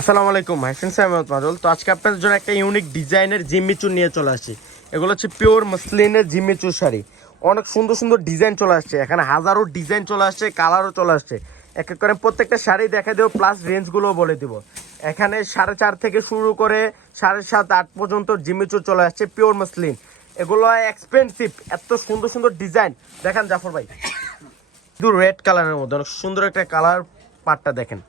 আসসালামু আলাইকুম হাইফেন সাহেব মাজল তো আজকে আপনাদের জন্য একটা ইউনিক ডিজাইনের জিম্মিচুর নিয়ে চলে আসছি। এগুলো হচ্ছে পিওর মসলিনের জিম্মিচুর শাড়ি। অনেক সুন্দর সুন্দর ডিজাইন চলে আসছে। এখানে হাজারো ডিজাইন চলে আসছে কালারও চলে আসছে। এক এক করে প্রত্যেকটা শাড়ি দেখা দেবো প্লাস রেঞ্জগুলোও বলে দিব। এখানে সাড়ে চার থেকে শুরু করে সাড়ে সাত, আট পর্যন্ত জিম্মিচুর চলে আসছে পিওর মসলিন এগুলো এক্সপেন্সিভ এত সুন্দর সুন্দর ডিজাইন দেখেন জাফর ভাই, শুধু রেড কালারের মধ্যে, অনেক সুন্দর একটা কালার পাটটা দেখেন।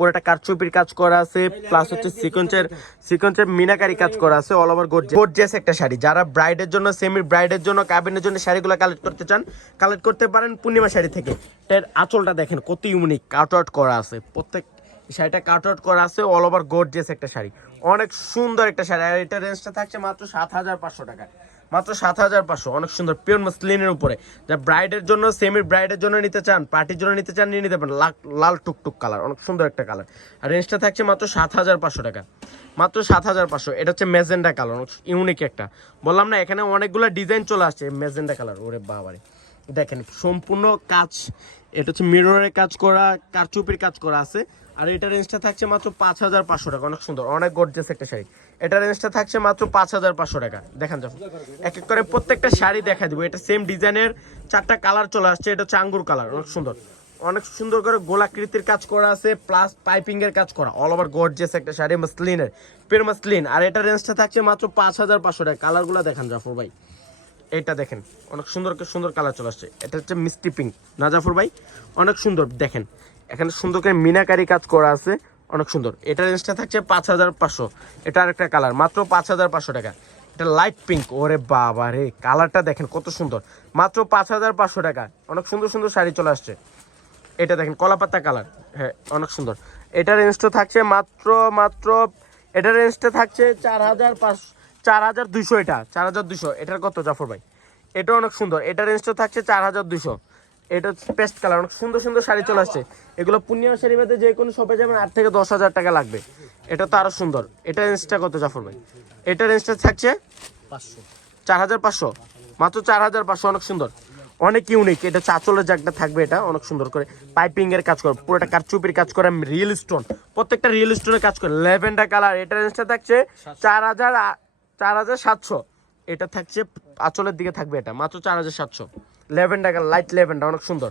পুরোটা কারচুপির কাজ করা আছে প্লাস হচ্ছে সিকোয়েন্সের সিকোয়েন্সের মিনাকারি কাজ করা আছে অল ওভার গোর্জিয়াস গোর্জিয়াস একটা শাড়ি। যারা ব্রাইডের জন্য সেমি ব্রাইডের জন্য কাবিনের জন্য শাড়িগুলো কালেক্ট করতে চান কালেক্ট করতে পারেন পূর্ণিমা শাড়ি থেকে। এর আঁচলটা দেখেন কত ইউনিক কাট আউট করা আছে। প্রত্যেক শাড়িটা কাট আউট করা আছে অল ওভার গোর্জিয়াস একটা শাড়ি। অনেক সুন্দর একটা শাড়ি। আর এটা রেঞ্জটা থাকছে মাত্র সাত হাজার পাঁচশো টাকা। মাত্র সাত হাজার পাঁচশো। অনেক সুন্দর পিওর মসলিনের উপরে। যা ব্রাইডের জন্য সেমি ব্রাইডের জন্য নিতে চান পার্টির জন্য নিতে চান, নিয়ে নিতে পারেন। লাল- টুকটুক কালার অনেক সুন্দর একটা কালার আর রেঞ্জটা থাকছে মাত্র সাত হাজার পাঁচশো টাকা। মাত্র সাত হাজার পাঁচশো। এটা হচ্ছে মেজেন্ডা কালার ইউনিক একটা। বললাম না, এখানে অনেকগুলো ডিজাইন চলে আসছে মেজেন্ডা কালার ওরে বাবারে। দেখেন, সম্পূর্ণ কাজ, এটা হচ্ছে মিররের কাজ করা, কারচুপির কাজ করা আছে। আর এটা রেঞ্জটা থাকছে মাত্র পাঁচ হাজার পাঁচশো টাকা। অনেক সুন্দর, অনেক গর্জেস একটা শাড়ি। এটা রেঞ্জটা থাকছে মাত্র পাঁচ হাজার পাঁচশো টাকা। দেখেন যাব এক এক করে প্রত্যেকটা শাড়ি দেখা দিব। এটা সেম ডিজাইনের চারটা কালার চলে আসছে, এটা হচ্ছে আঙ্গুর কালার অনেক সুন্দর। অনেক সুন্দর করে গোলাকৃতির কাজ করা আছে প্লাস পাইপিং এর কাজ করা। অল ওভার গর্জেস একটা শাড়ি মাসলিনের পের মাসলিন আর এটা রেঞ্জটা থাকছে মাত্র পাঁচ হাজার পাঁচশো টাকা। কালারগুলো দেখান, জাফর ভাই। এটা দেখেন, অনেক সুন্দর সুন্দর কালার চলে আসছে। এটা হচ্ছে মিষ্টি পিঙ্ক না, জাফর ভাই? অনেক সুন্দর, দেখেন। এখানে সুন্দর করে মিনাকারি কাজ করা আছে। অনেক সুন্দর। এটা রেঞ্জটা থাকছে পাঁচ হাজার পাঁচশো। এটা আরেকটা কালার। মাত্র পাঁচ হাজার পাঁচশো টাকা। এটা লাইট পিঙ্ক ওরে বাবা রে, কালারটা দেখেন কত সুন্দর। মাত্র পাঁচ হাজার পাঁচশো টাকা। অনেক সুন্দর সুন্দর শাড়ি চলে আসছে। এটা দেখেন, কলাপাতা কালার। হ্যাঁ অনেক সুন্দর। এটা রেঞ্জটা থাকছে মাত্র মাত্র, এটা রেঞ্জটা থাকছে চার হাজার পাঁচ চার হাজার দুইশো এটা। চার হাজার দুইশো। এটার কত, জাফর ভাই? এটা অনেক সুন্দর। এটা রেঞ্জটা থাকছে চার হাজার দুইশো। এটা পেস্ট কালার অনেক সুন্দর সুন্দর শাড়ি চলে আসছে। এগুলো পূর্ণিমা শাড়ি মধ্যে যে কোনো শপে যাবেন আট থেকে দশ হাজার টাকা লাগবে। এটা তো আরও সুন্দর। এটা রেঞ্জটা কত জাফর ভাই? এটা রেঞ্জটা থাকছে পাঁচশো। চার হাজার পাঁচশো। মাত্র চার হাজার পাঁচশো অনেক সুন্দর। অনেক ইউনিক এটা চাচলের জাগটা থাকবে এটা অনেক সুন্দর করে পাইপিং এর কাজ করে পুরোটা কারচুপির কাজ করে রিয়েল স্টোন প্রত্যেকটা রিয়েল স্টোনের কাজ করে। লেভেন্ডার কালার এটা রেঞ্জটা থাকছে চার হাজার চার হাজার সাতশো। এটা থাকছে আঁচলের দিকে থাকবে এটা মাত্র চার হাজার সাতশো। লেভেন্ডার কালার লাইট লেভেন্ডার অনেক সুন্দর।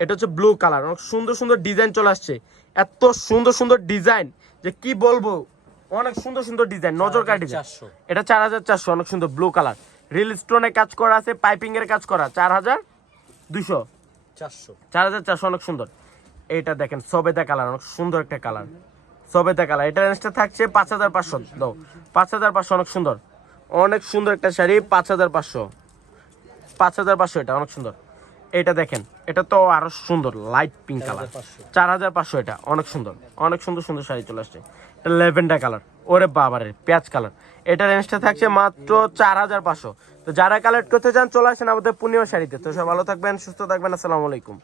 এটা হচ্ছে ব্লু কালার অনেক সুন্দর সুন্দর ডিজাইন চলে আসছে। এত সুন্দর সুন্দর ডিজাইন যে কি বলব অনেক সুন্দর সুন্দর ডিজাইন নজর চারশো। এটা চার হাজার চারশো অনেক সুন্দর ব্লু কালার রিল স্টোনে কাজ করা আছে পাইপিং এর কাজ করা চার হাজার দুইশো। চারশো। চার হাজার চারশো অনেক সুন্দর। এইটা দেখেন সবেদা কালার অনেক সুন্দর একটা কালার সবেদা কালার এটা রেঞ্জটা থাকছে পাঁচ হাজার পাঁচশো। দাও পাঁচ হাজার পাঁচশো অনেক সুন্দর। অনেক সুন্দর একটা শাড়ি পাঁচ হাজার পাঁচশো। পাঁচ হাজার পাঁচশো এটা অনেক সুন্দর। এটা দেখেন এটা তো আরও সুন্দর লাইট পিঙ্ক কালার চার হাজার পাঁচশো। এটা অনেক সুন্দর অনেক সুন্দর সুন্দর শাড়ি চলে আসছে। এটা লেভেন্ডার কালার ওরে বাবারে পেঁয়াজ কালার এটা রেঞ্জটা থাকছে মাত্র চার হাজার পাঁচশো। তো যারা কালেক্ট করতে চান চলে আসেন আমাদের পূর্ণিমা শাড়িতে। তো সব ভালো থাকবেন সুস্থ থাকবেন আসসালামু আলাইকুম।